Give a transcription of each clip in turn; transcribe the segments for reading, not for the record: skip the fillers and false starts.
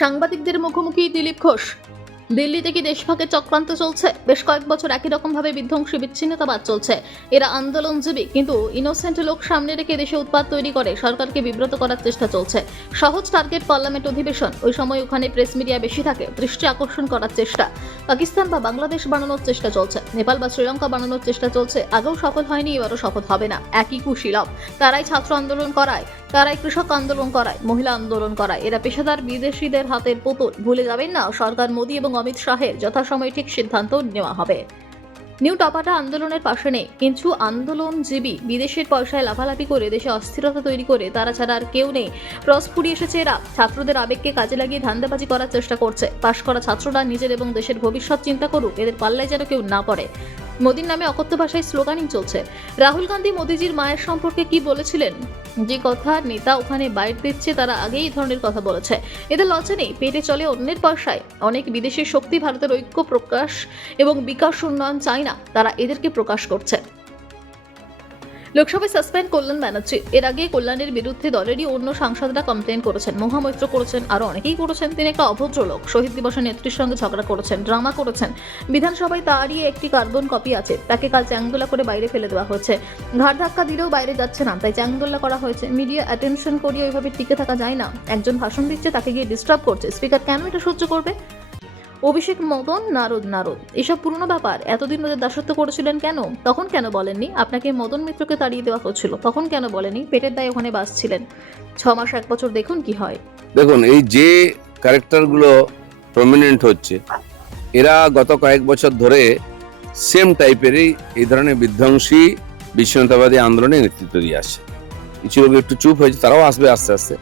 সাংবাদিকদের মুখোমুখি দিলীপ ঘোষ। দিল্লি থেকে দেশভাগের চক্রান্ত চলছে। বেশ কয়েক বছর একই রকম ভাবে বিধ্বংসী বিচ্ছিন্নতাবাদ চলছে। এরা আন্দোলনজীবী, কিন্তু ইনোসেন্ট লোক সামনে রেখে দেশে উৎপাত তৈরি করে সরকারকে বিব্রত করার চেষ্টা চলছে। সহজ টার্গেট পার্লামেন্ট অধিবেশন, ওই সময় ওখানে প্রেস মিডিয়া বেশি থাকে, দৃষ্টি আকর্ষণ করার চেষ্টা। পাকিস্তান বা বাংলাদেশ বানানোর চেষ্টা চলছে, নেপাল বা শ্রীলঙ্কা বানানোর চেষ্টা চলছে। আগেও সফল হয়নি, এবারও সফল হবে না। একই কুশীলব। তারাই ছাত্র আন্দোলন করায়, তারাই কৃষক আন্দোলন করায়, মহিলা আন্দোলন করায়। এরা পেশাদার বিদেশিদের হাতের পুতুল। ভুলে যাবেন না, সরকার মোদী এবং অমিত শাহের যথাসময়ে ঠিক সিদ্ধান্ত নেওয়া হবে। নিউ টপাটা আন্দোলনের পাশে নেই, কিন্তু আন্দোলনজীবী বিদেশের পয়সায় লাফালাফি করে দেশে অস্থিরতা তৈরি করে তারা ছাড়া আর কেউ নেই। রস ফুরিয়ে এসেছে এরা। ছাত্রদের আবেগকে কাজে লাগিয়ে ধান্দাবাজি করার চেষ্টা করছে। পাশ করা ছাত্ররা নিজের এবং দেশের ভবিষ্যৎ চিন্তা করুক, এদের পাল্লায় যেন কেউ না পড়ে। মোদীর নামে অকথ্য ভাষায় স্লোগানিং চলছে। রাহুল গান্ধী মোদীজির মায়ের সম্পর্কে কি বলেছিলেন, যে কথা নেতা ওখানে বাইট দিচ্ছে, তারা আগেই এই ধরনের কথা বলেছে। এদের লজ্জা নেই, পেটে চলে অন্যের পয়সায়। অনেক বিদেশি শক্তি ভারতের ঐক্য প্রকাশ এবং বিকাশ উন্নয়ন চায় না, তারা এদেরকে প্রকাশ করছে। লোকসভায় সাসপেন্ড কল্যাণ ব্যানার্জি। এর আগে কল্যাণের বিরুদ্ধে দলেরই অন্য সাংসদরা কমপ্লেন করেছেন, মহামৈত্র করেছেন, আরো অনেকেই করেছেন। তিনি একটা অভদ্র লোক। শহীদ দিবসে নেত্রীর সঙ্গে ঝগড়া করেছেন, ড্রামা করেছেন। বিধানসভায় তারই একটি কার্বন কপি আছে, তাকে কাল চ্যাংদোলা করে বাইরে ফেলে দেওয়া হয়েছে। ঘাড় ধাক্কা দিলেও বাইরে যাচ্ছে না, তাই চ্যাংদোলা করা হয়েছে। মিডিয়া অ্যাটেনশন করিয়ে ওইভাবে টিকে থাকা যায় না। একজন ভাষণ দিচ্ছে, তাকে গিয়ে ডিস্টার্ব করছে। স্পিকার কেন এটা সহ্য করবে? অভিষেক, মদন, নারদ এসব পুরনো ব্যাপার। এতদিন ওদের দাসত্ব করেছিলেন কেন? তখন কেন বলেননি? আপনাকে মদন মিত্রকে তাড়িয়ে দেওয়া হচ্ছিল, তখন কেন বলেনি? পেটের দায়ে ওখানে বাসছিলেন। 6 মাস 1 বছর দেখুন কি হয়। দেখুন, এই যে ক্যারেক্টারগুলো প্রমিনেন্ট হচ্ছে, এরা গত কয়েক বছর ধরে সেম টাইপেরই এই ধরনের বিধ্বংসী বিচ্ছিন্নতাবাদী আন্দোলনে নেতৃত্ব দিয়ে আসছে। কিছু লোক একটু চুপ হয়েছে, তারাও আসবে আস্তে আস্তে।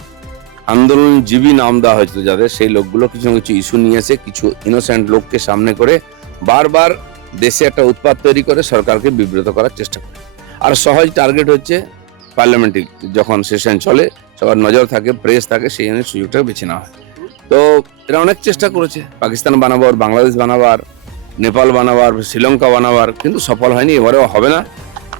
আন্দোলনজীবী নাম দেওয়া হয়েছিল যাদের, সেই লোকগুলো কিছু না কিছু ইস্যু নিয়েছে, কিছু ইনোসেন্ট লোককে সামনে করে বারবার দেশে একটা উৎপাত তৈরি করে সরকারকে বিব্রত করার চেষ্টা করে। আর সহজ টার্গেট হচ্ছে পার্লামেন্টে যখন সেশন চলে, সবার নজর থাকে, প্রেস থাকে, সেই জন্য সুযোগটা বেছে নেওয়া হয়। তো এরা অনেক চেষ্টা করেছে পাকিস্তান বানাবার, বাংলাদেশ বানাবার, নেপাল বানাবার, শ্রীলঙ্কা বানাবার, কিন্তু সফল হয়নি, এবারেও হবে না।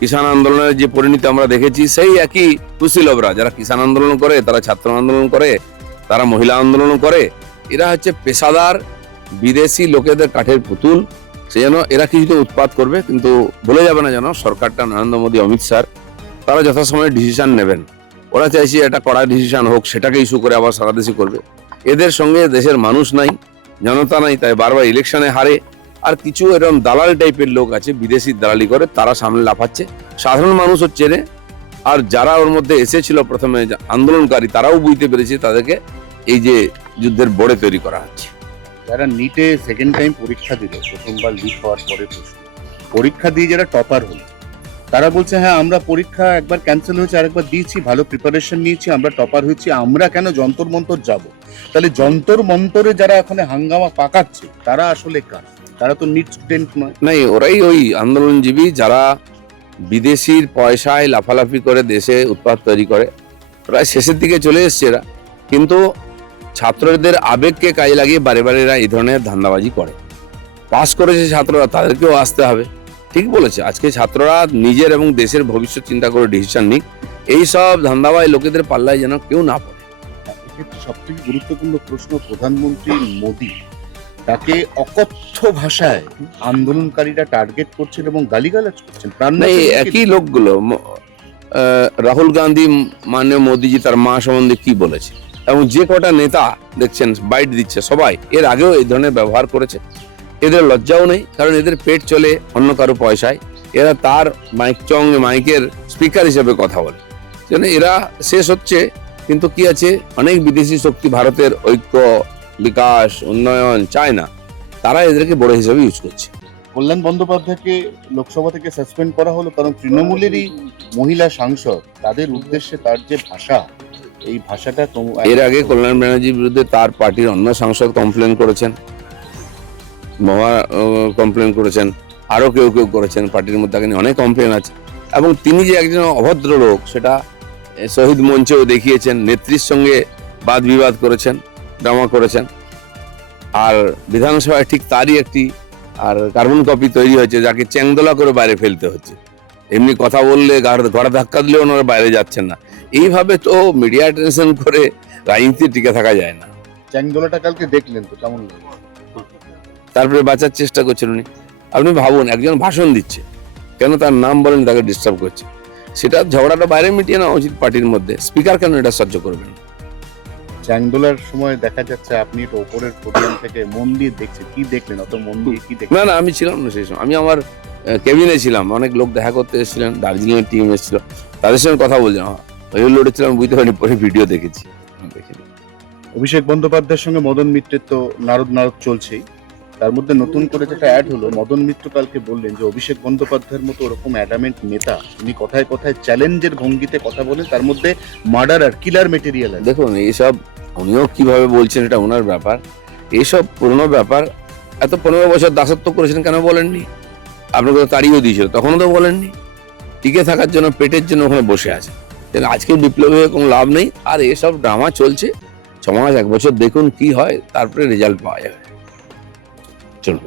কিষাণ আন্দোলনের যে পরিণতি আমরা দেখেছি, সেই একই কুশীলবরা যারা কিষাণ আন্দোলন করে, তারা ছাত্র আন্দোলন করে, তারা মহিলা আন্দোলন করে। এরা হচ্ছে পেশাদার বিদেশি লোকেদের কাঠের পুতুল। সেই জন্য এরা কিছু উৎপাত করবে, কিন্তু ভুলে যাবে না যেন সরকারটা, নরেন্দ্র মোদী, অমিত শাহ, তারা যথাসময়ে ডিসিশন নেবেন। ওরা চাইছে এটা কড়া ডিসিশন হোক, সেটাকে ইস্যু করে আবার সারা দেশে করবে। এদের সঙ্গে দেশের মানুষ নাই, জনতা নাই, তাই বারবার ইলেকশনে হারে। আর কিছু এরকম দালাল টাইপের লোক আছে, বিদেশি দালালি করে, তারা সামনে লাফাচ্ছে। সাধারণ মানুষ হচ্ছে রে। আর যারা ওর মধ্যে এসেছিল প্রথমে আন্দোলনকারী, তারাও বুঝতে পেরেছে তাদেরকে এই যে যুদ্ধের বড়ে তৈরি করা হচ্ছে। যারা নিটে সেকেন্ড টাইম পরীক্ষা দিল, প্রথমবার লিক হওয়ার পরে পরীক্ষা দিয়ে যারা টপার হলো, তারা বলছে হ্যাঁ আমরা পরীক্ষা একবার ক্যান্সেল হয়েছে, আরেকবার দিয়েছি, ভালো প্রিপারেশন নিয়েছি, আমরা টপার হয়েছি, আমরা কেন যন্তর মন্তর যাব? তাহলে যন্তর মন্তরে যারা এখানে হাঙ্গামা পাকাচ্ছে, তারা আসলে কার? তারা তো নিট স্টুডেন্ট নয়। নাই, ওরাই ওই আন্দোলনজীবী যারা বিদেশির পয়সায় লাফালাফি করে দেশে উৎপাত তৈরি করে। প্রায় শেষের দিকে চলে এসছে এরা, কিন্তু ছাত্রদের আবেগকে কাজে লাগিয়ে বারে বারে এরা এই ধরনের ধান্দাবাজি করে। পাস করেছে ছাত্ররা, তাদেরকেও আসতে হবে। ঠিক বলেছে, আজকে ছাত্ররা নিজের এবং দেশের ভবিষ্যৎ চিন্তা করে ডিসিশন নিক। এইসব ধান্দাবাজ লোকেদের পাল্লায় যেন কেউ না পড়ে। এক্ষেত্রে সব থেকে গুরুত্বপূর্ণ প্রশ্ন, প্রধানমন্ত্রী মোদী তাকে অকথ্য ভাষায় আন্দোলনকারীরা টার্গেট করছেন এবং গালিগালাজ করছেন। একই লোকগুলো, রাহুল গান্ধী মাননীয় মোদীজি তার মা সম্বন্ধে কি বলেছে, এবং যে কটা নেতা দেখছেন বাইট দিচ্ছে, সবাই এর আগেও এই ধরনের ব্যবহার করেছে। এদের লজ্জাও নেই, কারণ এদের পেট চলে অন্য কারো পয়সায়। এরা তার মাইকের স্পিকার হিসেবে কথা বলে। এরা শেষ হচ্ছে, কিন্তু কি আছে, অনেক বিদেশি শক্তি ভারতের ঐক্য, বিকাশ, উন্নয়ন চায় না, তারা এদেরকে বড় হিসেবে ইউজ করছে। কল্যাণ বন্দ্যোপাধ্যায়কে লোকসভা থেকে সাসপেন্ড করা হলো কারণ তৃণমূলেরই মহিলা সাংসদ, তাদের উদ্দেশ্যে তার যে ভাষা, এই ভাষাটা এর আগে কল্যাণ ব্যানার্জির বিরুদ্ধে তার পার্টির অন্য সাংসদ কমপ্লেন করেছেন, কমপ্লেন করেছেন, আরো কেউ কেউ করেছেন। পার্টির মধ্যে অনেক কমপ্লেন আছে, এবং তিনি যে একজন অভদ্র লোক সেটা শহীদ মঞ্চেও দেখিয়েছেন। নেত্রীর সঙ্গে বাদ বিবাদ করেছেন, ড্রামা করেছেন। আর বিধানসভায় ঠিক তারই একটি আর কার্বন কপি তৈরি হয়েছে, যাকে চ্যাংদোলা করে বাইরে ফেলতে হচ্ছে। এমনি কথা বললে ঘরে ধাক্কা দিলে ওনারা বাইরে যাচ্ছেন না। এইভাবে তো মিডিয়া অ্যাটেনশন করে রাজনীতি টিকে থাকা যায় না। চ্যাংদোলাটা কালকে দেখলেন তো কেমন লাগলো? তারপরে বাঁচার চেষ্টা করছেন উনি। আপনি ভাবুন, একজন ভাষণ দিচ্ছে, কেন তার নাম বলেন, তাকে ডিস্টার্ব করছে। সেটা ঝগড়াটা বাইরে মিটিয়ে নেওয়া উচিত পার্টির মধ্যে। স্পিকার কেন এটা সহ্য করবেন? চ্যাংদোলার সময় দেখা যাচ্ছে আপনি তো ওপরের পোডিয়াম থেকে মন দিয়ে দেখছেন, কি দেখলেন? অত মন দিয়ে কি দেখলেন? না না, আমি ছিলাম না সেই সময়। আমি আমার কেবিনে ছিলাম, অনেক লোক দেখা করতে এসেছিলেন, দার্জিলিং এর টিম এসেছিল, তাদের সঙ্গে কথা বলছিলাম। ওই লড়েছিলাম, বুঝতে পারিনি, পরে ভিডিও দেখেছি। দেখিনি। অভিষেক বন্দ্যোপাধ্যায়ের সঙ্গে মদন মিত্রের তো নারদ নারদ চলছেই, তার মধ্যে নতুন করে যেটা অ্যাড হলো, মদন মিত্র কালকে বললেন যে অভিষেক বন্দ্যোপাধ্যায়ের মতো ওরকম অ্যাডামেন্ট নেতা, উনি কথায় কথায় চ্যালেঞ্জের ভঙ্গিতে কথা বলেন, তার মধ্যে মার্ডারার কিলার মেটেরিয়াল আছে। দেখুন, এইসব উনিও কিভাবে বলছেন, এটা ওনার ব্যাপার। এইসব পুরনো ব্যাপার। এত 15 বছর দাসত্ব করেছেন, কেন বলেননি? আপনাকে তো তাড়িয়েও দিয়েছিল, তখনও তো বলেননি। টিকে থাকার জন্য, পেটের জন্য ওখানে বসে আছে। আজকে বিপ্লবী হয়ে কোনো লাভ নেই। আর এসব ড্রামা চলছে 6 মাস 1 বছর, দেখুন কি হয়, তারপরে রেজাল্ট পাওয়া যাবে। চলুন।